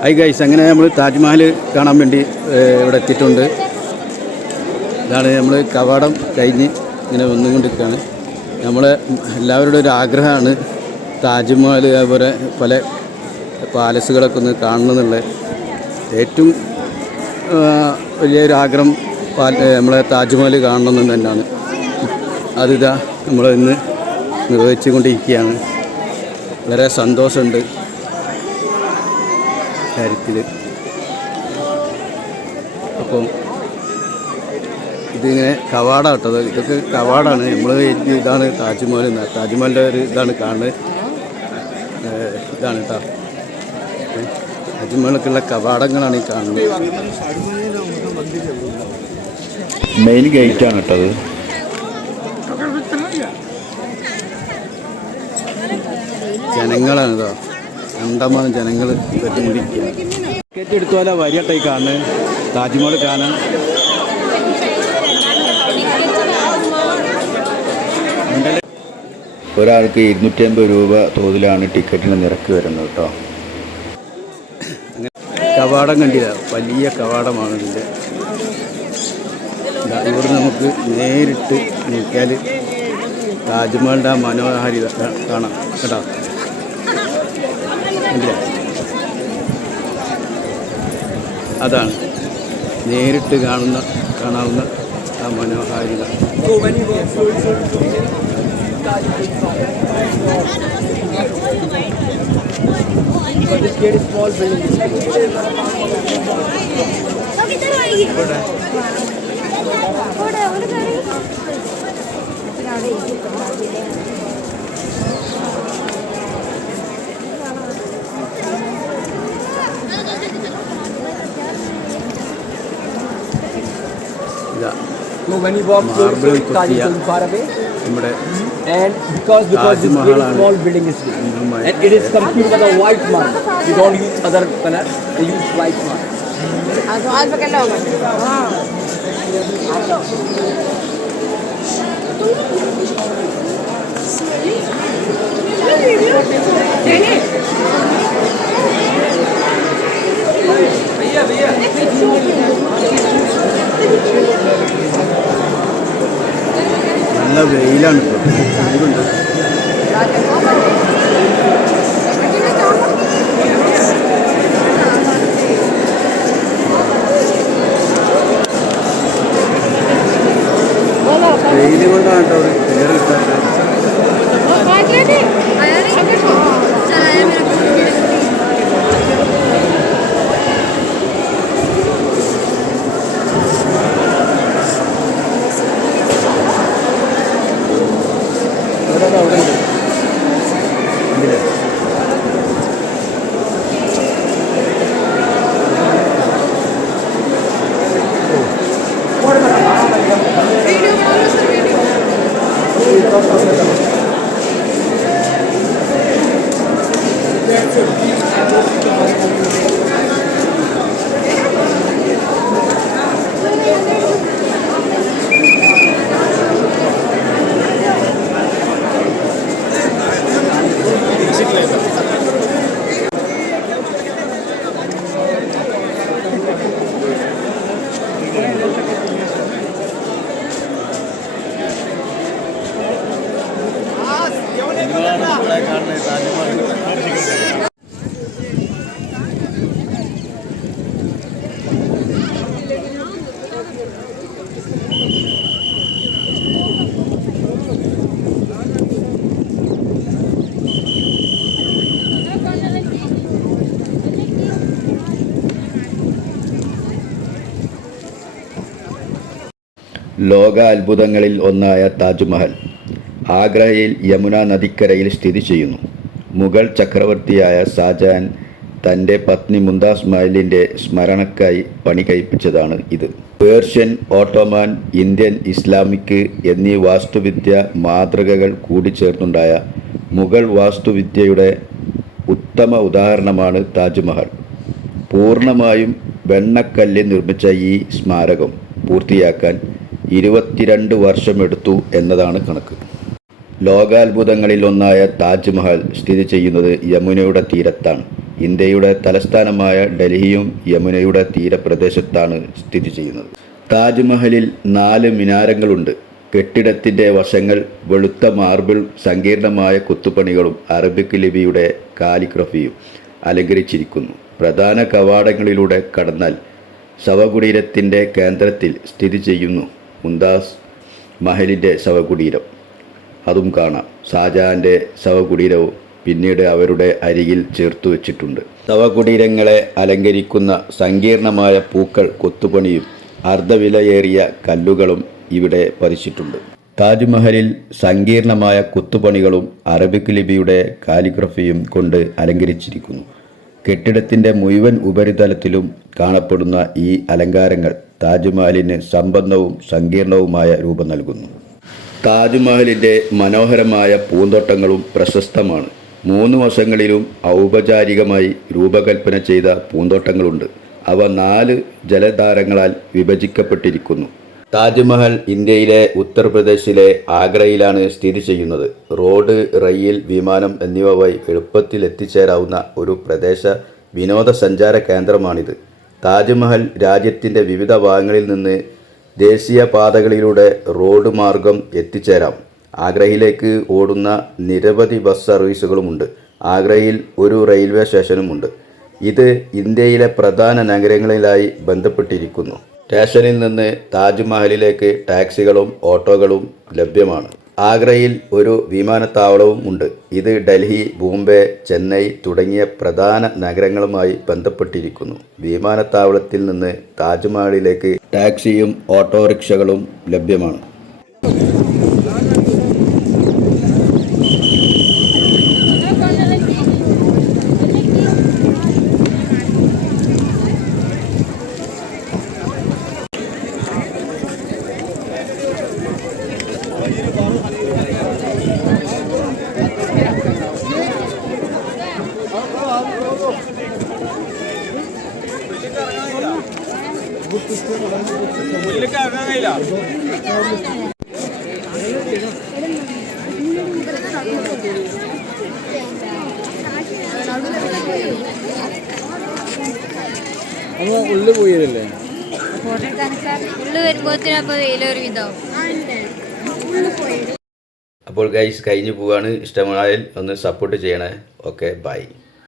Hi guys അങ്ങനെ നമ്മൾ താജ്മഹൽ കാണാൻ വേണ്ടി ഇവിടെ എത്തിയിട്ടുണ്ട്. ഇതാണ് നമ്മൾ കവാടം കഴിഞ്ഞ് ഇങ്ങനെ വന്നുകൊണ്ടിരിക്കുകയാണ്. നമ്മൾ എല്ലാവരുടെ ഒരു ആഗ്രഹമാണ് താജ്മഹൽ അതുപോലെ പല പാലസുകളൊക്കെ ഒന്ന് കാണണം എന്നുള്ള ഏറ്റവും വലിയൊരു ആഗ്രഹം നമ്മളെ താജ്മഹൽ കാണണം എന്ന് തന്നെയാണ്. അതിതാ നമ്മൾ ഇന്ന് നിർവഹിച്ചുകൊണ്ടിരിക്കുകയാണ്. വളരെ സന്തോഷമുണ്ട്. കാര്യത്തിൽ. അപ്പം ഇതിങ്ങനെ കവാടം കേട്ടത് ഇതൊക്കെ കവാടാണ്. നമ്മൾ ഇതാണ് താജ്മഹൽ എന്ന്. താജ്മഹലിന്റെ ഒരു ഇതാണ് കാണുന്നത് ഇതാണ് കേട്ടോ. താജ്മഹലൊക്കെയുള്ള കവാടങ്ങളാണ് ഈ കാണുന്നത്. മെയിൻ ഗേറ്റ് ആണ് കേട്ടത് ജനങ്ങളാണ് ഇതോ കണ്ടമാനം ജനങ്ങൾ പറ്റിക്കൊണ്ടിരിക്കുക ടിക്കറ്റ് എടുത്തോലെ വരിയട്ടായി കാണുന്നത്. താജ്മഹൽ കാണാൻ. ഒരാൾക്ക് ഇരുന്നൂറ്റി അമ്പത് രൂപ തോതിലാണ് ടിക്കറ്റിന് നിരക്ക് വരുന്നത് കേട്ടോ കവാടം കണ്ടില്ല. വലിയ കവാടമാണ് ഇതിന്റെ. ഇവിടെ നമുക്ക് നേരിട്ട് നോക്കിയാൽ താജ്മഹലിന്റെ ആ മനോഹാരിത കാണാം. കേട്ടോ? അതാണ്. നേരിട്ട് കാണുന്ന കാണാവുന്ന ആ മനോഹാരിത. നമ്മുടെ And because because this Taj very Mahal small building is here. Mumbai. And it is completed with a white marble. You don't use other color, they use white marble. Also ഇപ്പോൾ ചൂടുണ്ട് വെയിൽ കൊണ്ടാണ് കേട്ടോ അവിടെ ഒരാൾ അവിടെ ഉണ്ട് ഇതില്ലേ ലോക അത്ഭുതങ്ങളിൽ ഒന്നായ താജ്മഹൽ. ആഗ്രയിൽ യമുന നദിക്കരയിൽ സ്ഥിതി ചെയ്യുന്നു. മുഗൾ ചക്രവർത്തിയായ ഷാജഹാൻ തന്റെ പത്നി മുന്താസ് മഹലിന്റെ സ്മരണക്കായി പണി കഴിപ്പിച്ചതാണ് ഇത്. പേർഷ്യൻ ഓട്ടോമാൻ ഇന്ത്യൻ ഇസ്ലാമിക് എന്നീ വാസ്തുവിദ്യ മാതൃകകൾ കൂടിച്ചേർന്നുണ്ടായ മുഗൾ വാസ്തുവിദ്യയുടെ ഉത്തമ ഉദാഹരണമാണ് താജ്മഹൽ. പൂർണമായും വെണ്ണക്കല്ലിൽ നിർമ്മിച്ച ഈ സ്മാരകം പൂർത്തിയാക്കാൻ ഇരുപത്തിരണ്ട് വർഷമെടുത്തു എന്നതാണ് കണക്ക്. ലോകാത്ഭുതങ്ങളിൽ ഒന്നായ താജ്മഹൽ സ്ഥിതി ചെയ്യുന്നത് യമുനയുടെ തീരത്താണ്. ഇന്ത്യയുടെ തലസ്ഥാനമായ ഡൽഹിയും യമുനയുടെ തീരപ്രദേശത്താണ് സ്ഥിതി ചെയ്യുന്നത്. താജ്മഹലിൽ നാല് മിനാരങ്ങളുണ്ട്. കെട്ടിടത്തിന്റെ വശങ്ങൾ വെളുത്ത മാർബിൾ സങ്കീർണമായ കൊത്തുപണികളും അറബിക് ലിപിയുടെ കാലിഗ്രഫിയും അലങ്കരിച്ചിരിക്കുന്നു. പ്രധാന കവാടങ്ങളിലൂടെ കടന്നാൽ ശവകുടീരത്തിന്റെ കേന്ദ്രത്തിൽ സ്ഥിതി ചെയ്യുന്നു മുന്താസ് മഹലിന്റെ ശവകുടീരം. അതും കാണാം. ഷാജാന്റെ ശവകുടീരവും പിന്നീട് അവരുടെ അരികിൽ ചേർത്തു വച്ചിട്ടുണ്ട്. ശവകുടീരങ്ങളെ അലങ്കരിക്കുന്ന സങ്കീർണമായ പൂക്കൾ കൊത്തുപണിയും അർദ്ധവിലയേറിയ കല്ലുകളും ഇവിടെ പതിച്ചിട്ടുണ്ട്. താജ്മഹലിൽ സങ്കീർണമായ കൊത്തുപണികളും അറബിക് ലിപിയുടെ കാലിഗ്രഫിയും കൊണ്ട് അലങ്കരിച്ചിരിക്കുന്നു. കെട്ടിടത്തിന്റെ മുഴുവൻ ഉപരിതലത്തിലും കാണപ്പെടുന്ന ഈ അലങ്കാരങ്ങൾ താജ്മഹലിന് സമ്പന്നവും സങ്കീർണവുമായ രൂപം നൽകുന്നു. താജ്മഹലിന്റെ മനോഹരമായ പൂന്തോട്ടങ്ങളും പ്രശസ്തമാണ്. മൂന്ന് വശങ്ങളിലും ഔപചാരികമായി രൂപകൽപ്പന ചെയ്ത പൂന്തോട്ടങ്ങളുണ്ട്. അവ നാല് ജലധാരങ്ങളാൽ വിഭജിക്കപ്പെട്ടിരിക്കുന്നു. താജ്മഹൽ ഇന്ത്യയിലെ ഉത്തർപ്രദേശിലെ ആഗ്രയിലാണ് സ്ഥിതി ചെയ്യുന്നത്. റോഡ് റെയിൽ വിമാനം എന്നിവ വഴി എളുപ്പത്തിൽ എത്തിച്ചേരാവുന്ന ഒരു പ്രദേശ വിനോദസഞ്ചാര കേന്ദ്രമാണിത്. താജ്മഹൽ രാജ്യത്തിന്റെ വിവിധ ഭാഗങ്ങളിൽ നിന്ന് ദേശീയപാതകളിലൂടെ റോഡ് മാർഗം എത്തിച്ചേരാം. ആഗ്രയിലേക്ക് ഓടുന്ന നിരവധി ബസ് സർവീസുകളുമുണ്ട്. ആഗ്രയിൽ ഒരു റെയിൽവേ സ്റ്റേഷനുമുണ്ട്. ഇത് ഇന്ത്യയിലെ പ്രധാന നഗരങ്ങളിലായി ബന്ധപ്പെട്ടിരിക്കുന്നു. സ്റ്റേഷനിൽ നിന്ന് താജ്മഹലിലേക്ക് ടാക്സികളും ഓട്ടോകളും ലഭ്യമാണ്. ആഗ്രയിൽ ഒരു വിമാനത്താവളവും ഉണ്ട്. ഇത് ഡൽഹി ബോംബെ ചെന്നൈ തുടങ്ങിയ പ്രധാന നഗരങ്ങളുമായി ബന്ധപ്പെട്ടിരിക്കുന്നു. വിമാനത്താവളത്തിൽ നിന്ന് താജ്മഹലിലേക്ക് ടാക്സിയും ഓട്ടോറിക്ഷകളും ലഭ്യമാണ്. ഉള്ളിൽ പോയതല്ലേ? ഉള്ളു വെയിലൊരു വിധം. അപ്പോൾ ഗൈസ് കഴിഞ്ഞു പോവാണ്. ഇഷ്ടമായാൽ ഒന്ന് സപ്പോർട്ട് ചെയ്യണേ. Okay bye